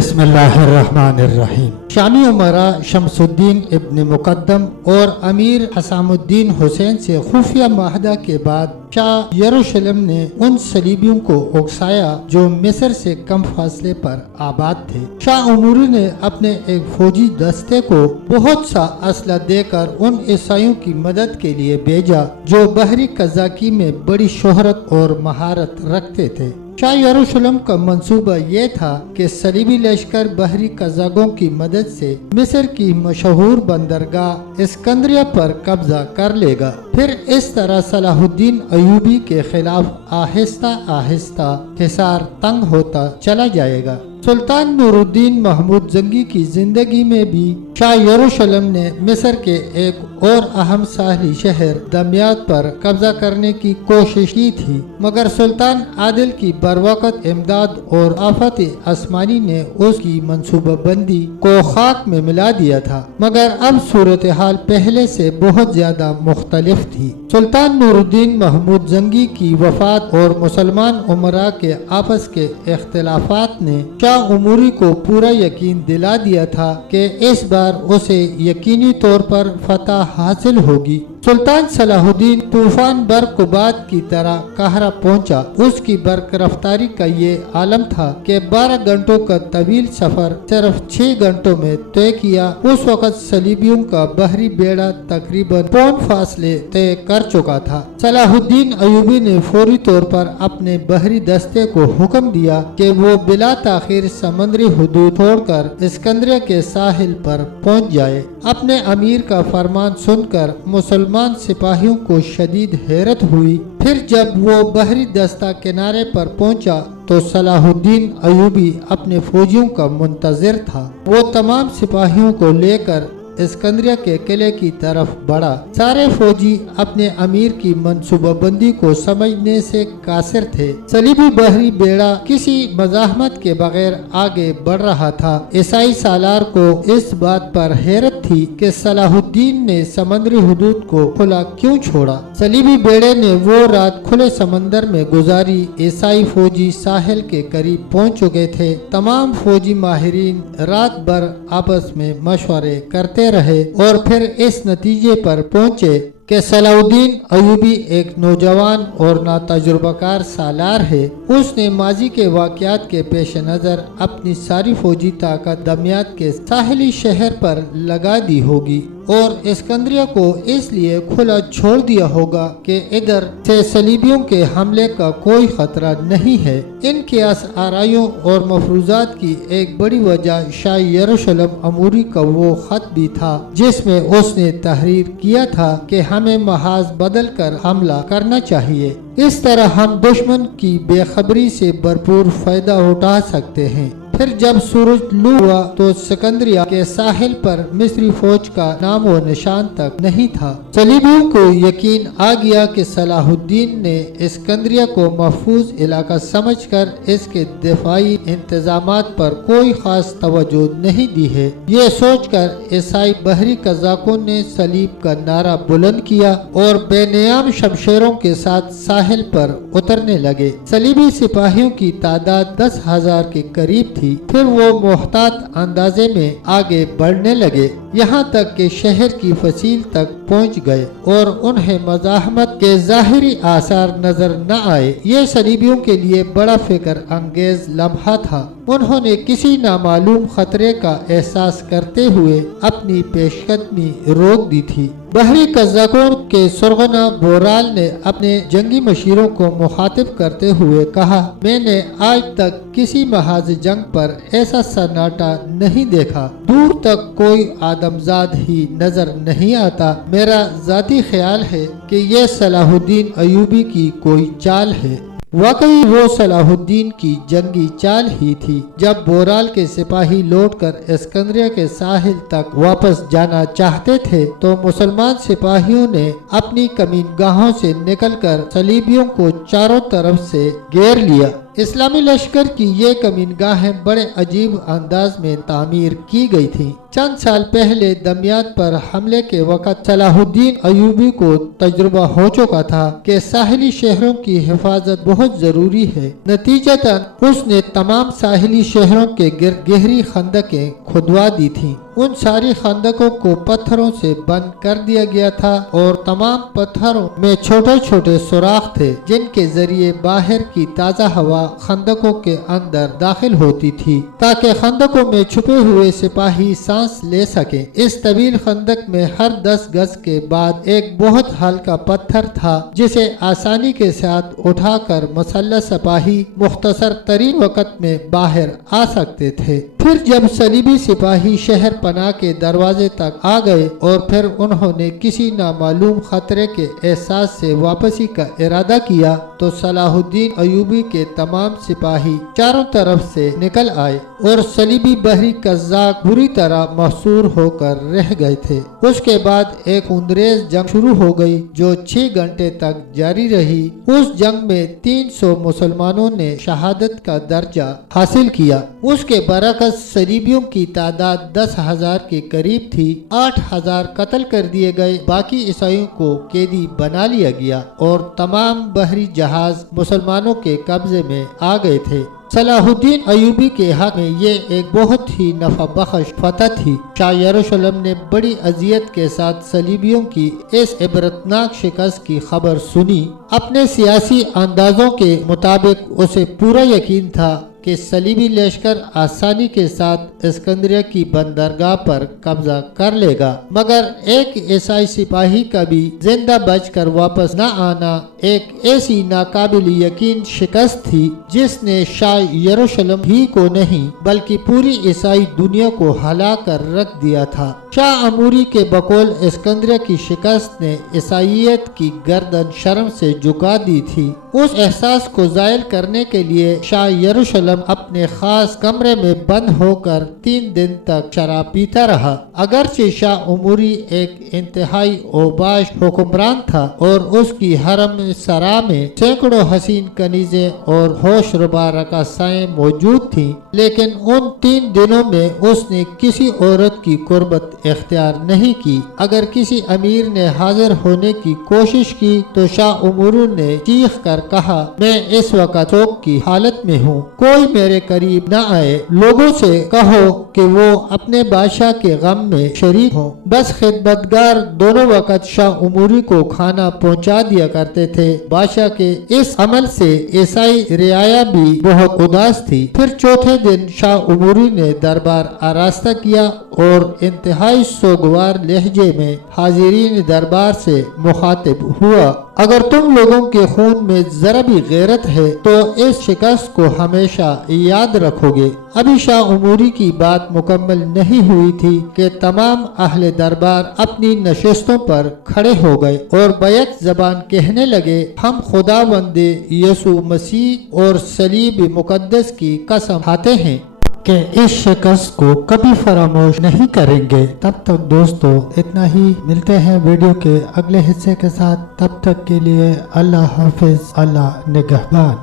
बिस्मिल्लाहिर्रहमानिर्रहीम। शामी उमरा शमसुद्दीन इब्न मुकद्दम और अमीर हसामुद्दीन हुसैन से खुफिया माहदा के बाद शाह यरूशलेम ने उन सलीबियों को उकसाया जो मिस्र से कम फासले पर आबाद थे। शाह उमरी ने अपने एक फौजी दस्ते को बहुत सा असला देकर उन ईसाइयों की मदद के लिए भेजा जो बहरी कज़ाकी में बड़ी शोहरत और महारत रखते थे। शाह यरूशलेम का मंसूबा ये था कि सलीबी लश्कर बहरी कज़ाकों की मदद से मिस्र की मशहूर बंदरगाह इस्कंदरिया पर कब्जा कर लेगा। फिर इस तरह सलाहुद्दीन अयूबी के खिलाफ आहिस्ता आहिस्ता हिसार तंग होता चला जाएगा। सुल्तान नूरुद्दीन महमूद जंगी की जिंदगी में भी शाह यरूशलेम ने मिस्र के एक और अहम साहली शहर दमियात पर कब्जा करने की कोशिश की थी, मगर सुल्तान आदिल की बरवकत इमदाद और आफत आसमानी ने उसकी मंसूबाबंदी को खाक में मिला दिया था। मगर अब सूरत हाल पहले से बहुत ज्यादा मुख्तलिफ थी। सुल्तान नूरुद्दीन महमूद जंगी की वफात और मुसलमान उमरा के आपस के इख्तिलाफात ने शाह उमरी को पूरा यकीन दिला दिया था कि इस बार उसे यकीनी तौर पर फतह हासिल होगी। सुल्तान सलाहुद्दीन तूफान बरकुबाद की तरह कहरा पहुंचा। उसकी बरकरफ्तारी का ये आलम था कि 12 घंटों का तवील सफर सिर्फ 6 घंटों में तय किया। उस वक्त सलीबियों का बहरी बेड़ा तकरीबन पौन फासले तय कर चुका था। सलाहुद्दीन अयूबी ने फौरी तौर पर अपने बहरी दस्ते को हुक्म दिया कि वो बिला ताखिर समंदरी हुदूद छोड़कर इस्कंदरिया के साहिल पर पहुंच जाए। अपने अमीर का फरमान सुनकर मुसलमान सिपाहियों को शदीद हैरत हुई। फिर जब वो बहरी दस्ता किनारे पर पहुंचा तो सलाहुद्दीन अयूबी अपने फौजियों का मुंतजिर था। वो तमाम सिपाहियों को लेकर इस्कंदरिया के किले की तरफ बढ़ा। सारे फौजी अपने अमीर की मंसूबाबंदी को समझने से कासिर थे। सलीबी बहरी बेड़ा किसी मज़ाहमत के बगैर आगे बढ़ रहा था। ईसाई सालार को इस बात पर हैरत थी कि सलाहुद्दीन ने समंदरी हुदूद को खुला क्यों छोड़ा। सलीबी बेड़े ने वो रात खुले समंदर में गुजारी। ईसाई फौजी साहिल के करीब पहुंच चुके थे। तमाम फौजी माहिरीन रात भर आपस में मशवरे करते रहे और फिर इस नतीजे पर पहुंचे कि सलाहुद्दीन अयूबी एक नौजवान और नातजुर्बाकार सालार है। उसने माजी के वाक़यात के पेश नज़र अपनी सारी फौजी ताकत दमियात के साहिली शहर पर लगा दी होगी और इस्कंदरिया को इसलिए खुला छोड़ दिया होगा कि इधर से सलीबियों के हमले का कोई खतरा नहीं है। इन कियास आराइयों और मफरूजात की एक बड़ी वजह शाह यरूशलेम अमूरी का वो खत भी था जिसमें उसने तहरीर किया था कि हमें महाज बदल कर हमला करना चाहिए। इस तरह हम दुश्मन की बेखबरी से भरपूर फायदा उठा सकते हैं। फिर जब सूरज लू हुआ तो सिकंदरिया के साहिल पर मिस्री फौज का नाम व निशान तक नहीं था। सलीबियों को यकीन आ गया कि सलाहुद्दीन ने इस्कंदरिया को महफूज इलाका समझकर इसके दिफाई इंतजामात पर कोई खास तवज्जो नहीं दी है। ये सोचकर ईसाई बहरी कज़ाकों ने सलीब का नारा बुलंद किया और बेनियाम शमशेरों के साथ साहिल पर उतरने लगे। सलीबी सिपाहियों की तादाद 10,000 के करीब थी। फिर वो मोहतात अंदाजे में आगे बढ़ने लगे, यहाँ तक कि शहर की फसील तक पहुँच गए और उन्हें मज़ाहमत के ज़ाहिरी आसार नजर न आए। ये सलीबियों के लिए बड़ा फिक्र अंगेज लम्हा था। उन्होंने किसी नामालूम खतरे का एहसास करते हुए अपनी पेशकदमी रोक दी थी। बहरी कज़ाकों के सरगना बोराल ने अपने जंगी मशीरों को मुखातिब करते हुए कहा, मैंने आज तक किसी महाज जंग पर ऐसा सन्नाटा नहीं देखा। दूर तक कोई आदमजाद ही नजर नहीं आता। मेरा जाती ख्याल है कि यह सलाहुद्दीन अयूबी की कोई चाल है। वाकई वो सलाहुद्दीन की जंगी चाल ही थी। जब बोराल के सिपाही लौटकर इस्कंदरिया के साहिल तक वापस जाना चाहते थे तो मुसलमान सिपाहियों ने अपनी कमीनगाहों से निकलकर सलीबियों को चारों तरफ से घेर लिया। اسلامی لشکر کی یہ کمینگاہیں بڑے عجیب انداز میں تعمیر کی گئی تھیں۔ چند سال پہلے دمیات پر حملے کے وقت صلاح الدین ایوبی کو تجربہ ہو چکا تھا کہ ساحلی شہروں کی حفاظت بہت ضروری ہے۔ نتیجتاً اس نے تمام ساحلی شہروں کے گرد گہری خندقیں کھدوا دی تھیں۔ ان ساری خندقوں کو پتھروں سے بند کر دیا گیا تھا اور تمام پتھروں میں چھوٹے چھوٹے سوراخ تھے جن کے ذریعے باہر کی تازہ ہوا خندقوں کے اندر داخل ہوتی تھی تاکہ خندقوں میں چھپے ہوئے سپاہی سانس لے سکیں۔ اس طویل خندق میں ہر 10 گز کے بعد ایک بہت ہلکا پتھر تھا جسے آسانی کے ساتھ اٹھا کر مسلح سپاہی مختصر ترین وقت میں باہر آ سکتے تھے۔ پھر جب صلیبی سپاہی شہر پناہ کے دروازے تک آ گئے اور پھر انہوں نے کسی نامعلوم خطرے کے احساس سے واپسی کا ارادہ کیا تو صلاح الدین ایوبی کے تمام سپاہی چاروں طرف سے نکل آئے اور صلیبی بحری قزاق بری طرح محصور ہو کر رہ گئے تھے۔ اس کے بعد ایک خونریز جنگ شروع ہو گئی جو 6 گھنٹے تک جاری رہی۔ اس جنگ میں 300 مسلمانوں نے شہادت کا درجہ حاصل کیا۔ اس کے برعکس صلیبیوں کی تعداد 10,000 کے قریب تھی۔ 8,000 قتل کر دیے گئے، باقی عیسائیوں کو قیدی بنا لیا گیا اور تمام بحری جہاز مسلمانوں کے قبضے میں آ گئے تھے۔ صلاح الدین ایوبی کے حق میں یہ ایک بہت ہی نفع بخش فتح تھی۔ شاہ یروشلم نے بڑی اذیت کے ساتھ صلیبیوں کی اس عبرتناک شکست کی خبر سنی۔ اپنے سیاسی اندازوں کے مطابق اسے پورا یقین تھا کہ صلیبی لشکر آسانی کے ساتھ اسکندریہ کی بندرگاہ پر قبضہ کر لے گا، مگر ایک عیسائی سپاہی کا بھی زندہ بچ کر واپس نہ آنا ایک ایسی ناقابل یقین شکست تھی جس نے شاہ یروشلم ہی کو نہیں بلکہ پوری عیسائی دنیا کو ہلا کر رکھ دیا تھا۔ شاہ عموری کے بقول اسکندریہ کی شکست نے عیسائیت کی گردن شرم سے جھکا دی تھی۔ اس احساس کو زائل کرنے کے لیے شاہ یروشلم اپنے خاص کمرے میں بند ہو کر 3 دن تک شراب پیتا رہا۔ اگرچہ شاہ عموری ایک انتہائی اوباش حکمران تھا اور اس کی حرم سرا میں سینکڑوں حسین کنیزیں اور ہوش ربا رقاصائیں موجود تھیں، لیکن ان 3 دنوں میں اس نے کسی عورت کی قربت اختیار نہیں کی۔ اگر کسی امیر نے حاضر ہونے کی کوشش کی تو شاہ عموری نے چیخ کر کہا، میں اس وقت شوق کی حالت میں ہوں، کوئی میرے قریب نہ آئے۔ لوگوں سے کہو کہ وہ اپنے بادشاہ کے غم میں شریک ہوں۔ بس خدمتگار دونوں وقت شاہ عموری کو کھانا پہنچا دیا کرتے تھے۔ بادشاہ کے اس عمل سے عیسائی رعایا بھی بہت اداس تھی۔ پھر چوتھے دن شاہ عموری نے دربار آراستہ کیا اور انتہائی سوگوار لہجے میں حاضرین دربار سے مخاطب ہوا، اگر تم لوگوں کے خون میں ذرا بھی غیرت ہے تو اس شکست کو ہمیشہ یاد رکھو گے۔ ابھی شاہ عموری کی بات مکمل نہیں ہوئی تھی کہ تمام اہل دربار اپنی نشستوں پر کھڑے ہو گئے اور بیک زبان کہنے لگے، ہم خداوند یسوع مسیح اور صلیب مقدس کی قسم کھاتے ہیں کہ اس شکست کو کبھی فراموش نہیں کریں گے۔ تب تک دوستو اتنا ہی، ملتے ہیں ویڈیو کے اگلے حصے کے ساتھ۔ تب تک کے لیے اللہ حافظ، اللہ نگہبان۔